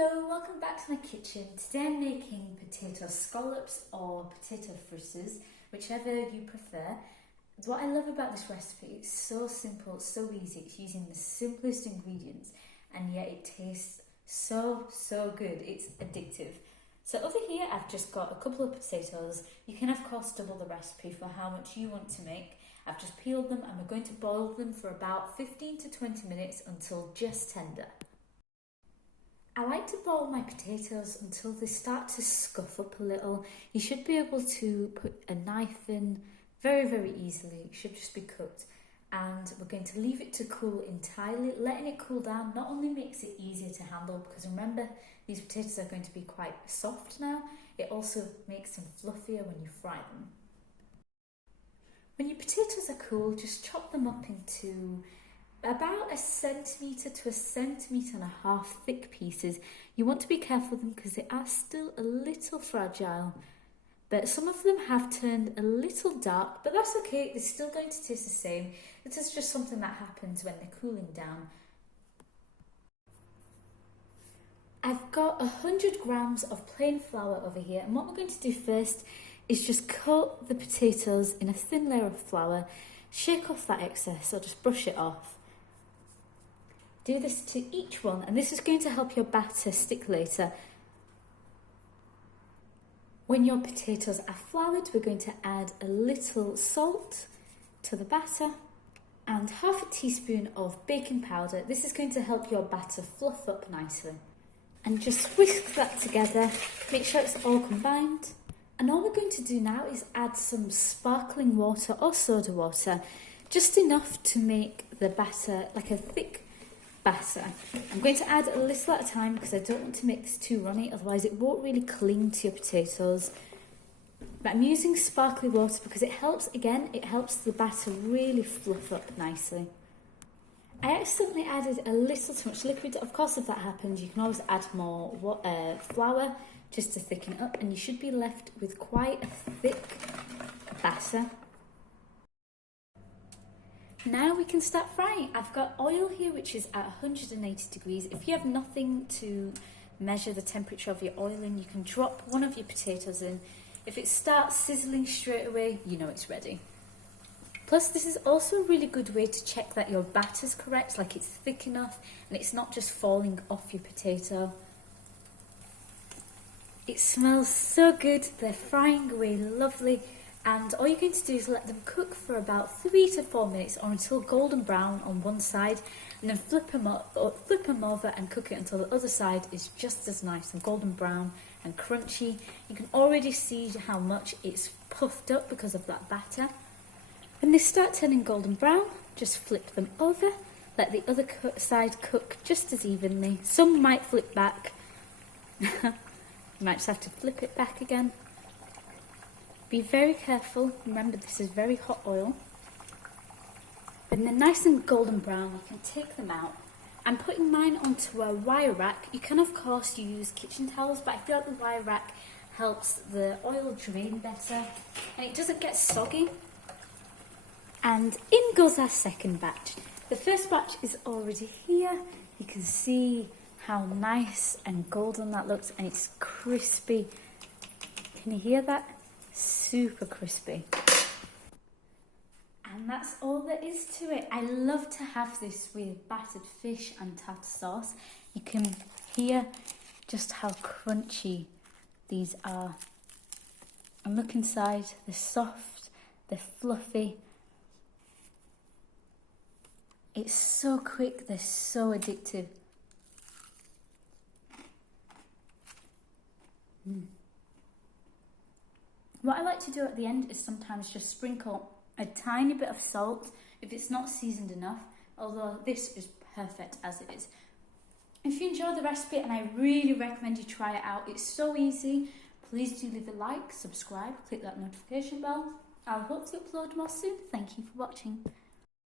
Hello, welcome back to my kitchen. Today I'm making potato scallops or potato fritters, whichever you prefer. What I love about this recipe, it's so simple, so easy. It's using the simplest ingredients and yet it tastes so good. It's addictive. So over here I've just got a couple of potatoes. You can of course double the recipe for how much you want to make. I've just peeled them and we're going to boil them for about 15 to 20 minutes until just tender. I like to boil my potatoes until they start to scuff up a little. You should be able to put a knife in very easily. It should just be cooked. And we're going to leave it to cool entirely. Letting it cool down not only makes it easier to handle, because remember, these potatoes are going to be quite soft now, it also makes them fluffier when you fry them. When your potatoes are cool, just chop them up into about 1 centimetre to 1.5 centimetres thick pieces. You want to be careful with them because they are still a little fragile, but some of them have turned a little dark, but that's okay, they're still going to taste the same. It is just something that happens when they're cooling down. I've got 100 grams of plain flour over here, and what we're going to do first is just coat the potatoes in a thin layer of flour, shake off that excess or just brush it off. Do this to each one, and this is going to help your batter stick later. When your potatoes are floured, we're going to add a little salt to the batter and 1/2 teaspoon of baking powder. This is going to help your batter fluff up nicely. And just whisk that together, make sure it's all combined. And all we're going to do now is add some sparkling water or soda water, just enough to make the batter like a thick batter. I'm going to add a little at a time because I don't want to make this too runny, otherwise it won't really cling to your potatoes. But I'm using sparkly water because it helps the batter really fluff up nicely. I accidentally added a little too much liquid. Of course, if that happens, you can always add more flour just to thicken it up, and you should be left with quite a thick batter. Now we can start frying. I've got oil here which is at 180 degrees. If you have nothing to measure the temperature of your oil in, you can drop one of your potatoes in. If it starts sizzling straight away, you know it's ready. Plus, this is also a really good way to check that your batter's correct, like it's thick enough and it's not just falling off your potato. It smells so good, they're frying away lovely. And all you're going to do is let them cook for about 3 to 4 minutes or until golden brown on one side, and then flip them over and cook it until the other side is just as nice and golden brown and crunchy. You can already see how much it's puffed up because of that batter. When they start turning golden brown, just flip them over, let the other side cook just as evenly. Some might flip back, you might just have to flip it back again. Be very careful, remember this is very hot oil. When they're nice and golden brown, you can take them out. I'm putting mine onto a wire rack. You can of course use kitchen towels, but I feel like the wire rack helps the oil drain better and it doesn't get soggy. And in goes our second batch. The first batch is already here. You can see how nice and golden that looks, and it's crispy. Can you hear that? Super crispy. And that's all there is to it. I love to have this with battered fish and tartar sauce. You can hear just how crunchy these are. And look inside, they're soft, they're fluffy. It's so quick, they're so addictive. What I like to do at the end is sometimes just sprinkle a tiny bit of salt if it's not seasoned enough, although this is perfect as it is. If you enjoyed the recipe, and I really recommend you try it out, it's so easy, please do leave a like, subscribe, click that notification bell. I'll hope to upload more soon. Thank you for watching.